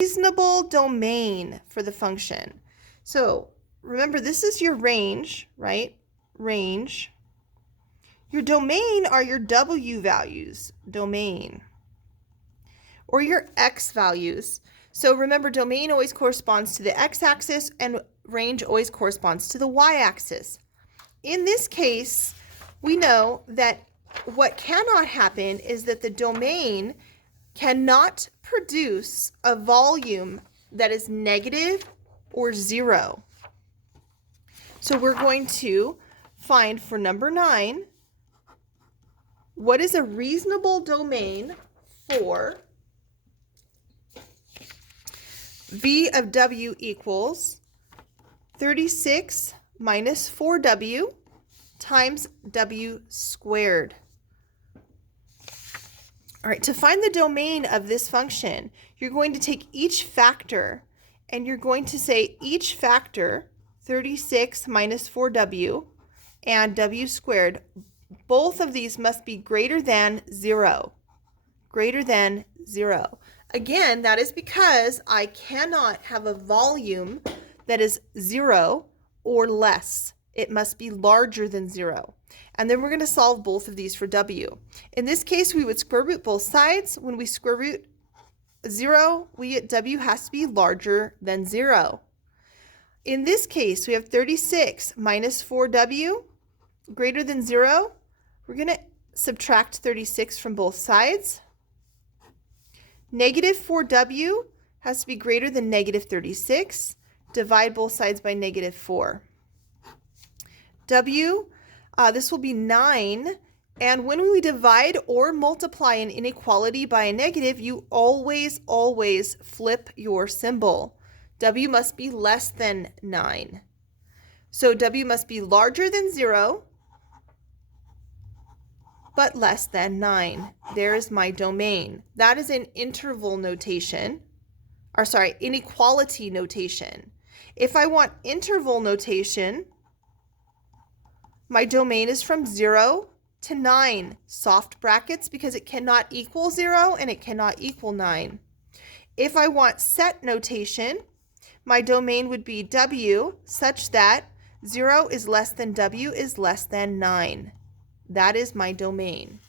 reasonable domain for the function. So remember, this is your range, right? Range. Your domain are your W values, domain, or your X values. So remember, domain always corresponds to the X-axis and range always corresponds to the Y-axis. In this case, we know that what cannot happen is that the domain cannot produce a volume that is negative or 0. So we're going to find for number 9, what is a reasonable domain for V of W equals 36 minus 4W times W squared. All right, to find the domain of this function, you're going to take each factor and you're going to say each factor, 36 minus 4W and W squared, both of these must be greater than 0. Greater than 0. Again, that is because I cannot have a volume that is 0 or less. It must be larger than 0. And then we're going to solve both of these for W. In this case, we would square root both sides. When we square root 0, we get W has to be larger than 0. In this case, we have 36 minus 4W greater than 0. We're going to subtract 36 from both sides. Negative 4W has to be greater than negative 36. Divide both sides by negative 4. W, this will be 9. And when we divide or multiply an inequality by a negative, you always flip your symbol. W must be less than 9. So W must be larger than 0, but less than 9. There is my domain. That is an interval notation, or sorry, inequality notation. If I want interval notation, my domain is from 0 to 9. Soft brackets because it cannot equal 0 and it cannot equal 9. If I want set notation, my domain would be W such that 0 is less than W is less than 9. That is my domain.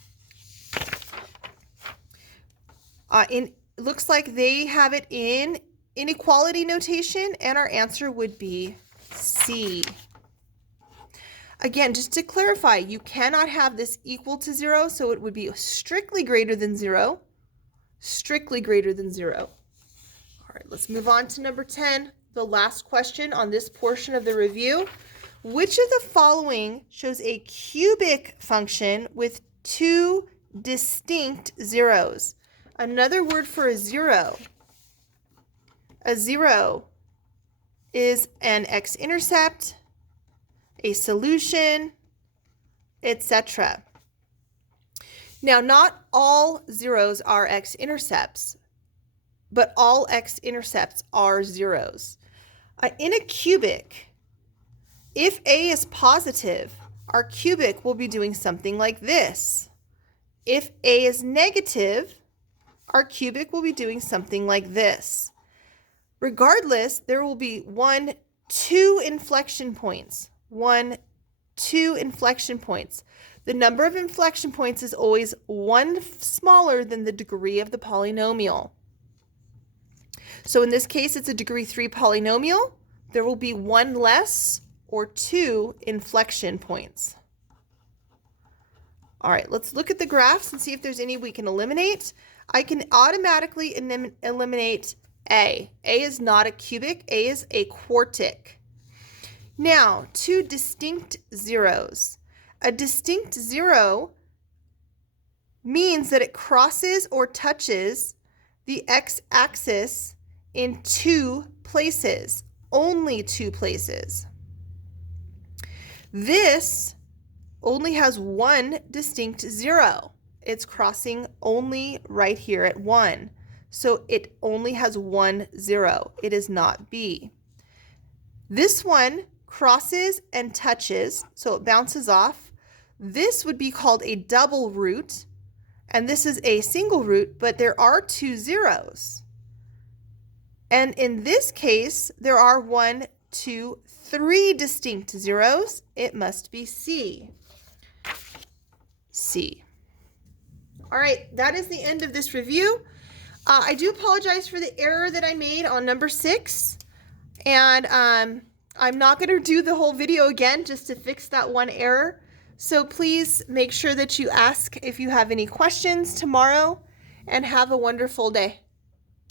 It looks like they have it in inequality notation, and our answer would be C. Again, just to clarify, you cannot have this equal to 0, so it would be strictly greater than 0. Strictly greater than 0. All right, let's move on to number 10, the last question on this portion of the review. Which of the following shows a cubic function with 2 distinct zeros? Another word for a zero. A zero is an x-intercept, a solution, etc. Now, not all zeros are x-intercepts, but all x-intercepts are zeros. In a cubic, if A is positive, our cubic will be doing something like this. If A is negative, our cubic will be doing something like this. Regardless, there will be 1, 2 inflection points. 1, 2 inflection points. The number of inflection points is always 1 smaller than the degree of the polynomial. So in this case, it's a degree 3 polynomial. There will be 1 less or 2 inflection points. All right, let's look at the graphs and see if there's any we can eliminate. I can automatically eliminate A. A is not a cubic, A is a quartic. Now, 2 distinct zeros. A distinct zero means that it crosses or touches the x-axis in 2 places, only 2 places. This only has 1 distinct zero. It's crossing only right here at 1. So it only has 1 0. It is not B. This one crosses and touches, so it bounces off. This would be called a double root, and this is a single root, but there are 2 zeros. And in this case, there are 1, 2, 3 distinct zeros. It must be C. C. All right, that is the end of this review. I do apologize for the error that I made on number 6. And I'm not going to do the whole video again just to fix that one error. So please make sure that you ask if you have any questions tomorrow, and have a wonderful day.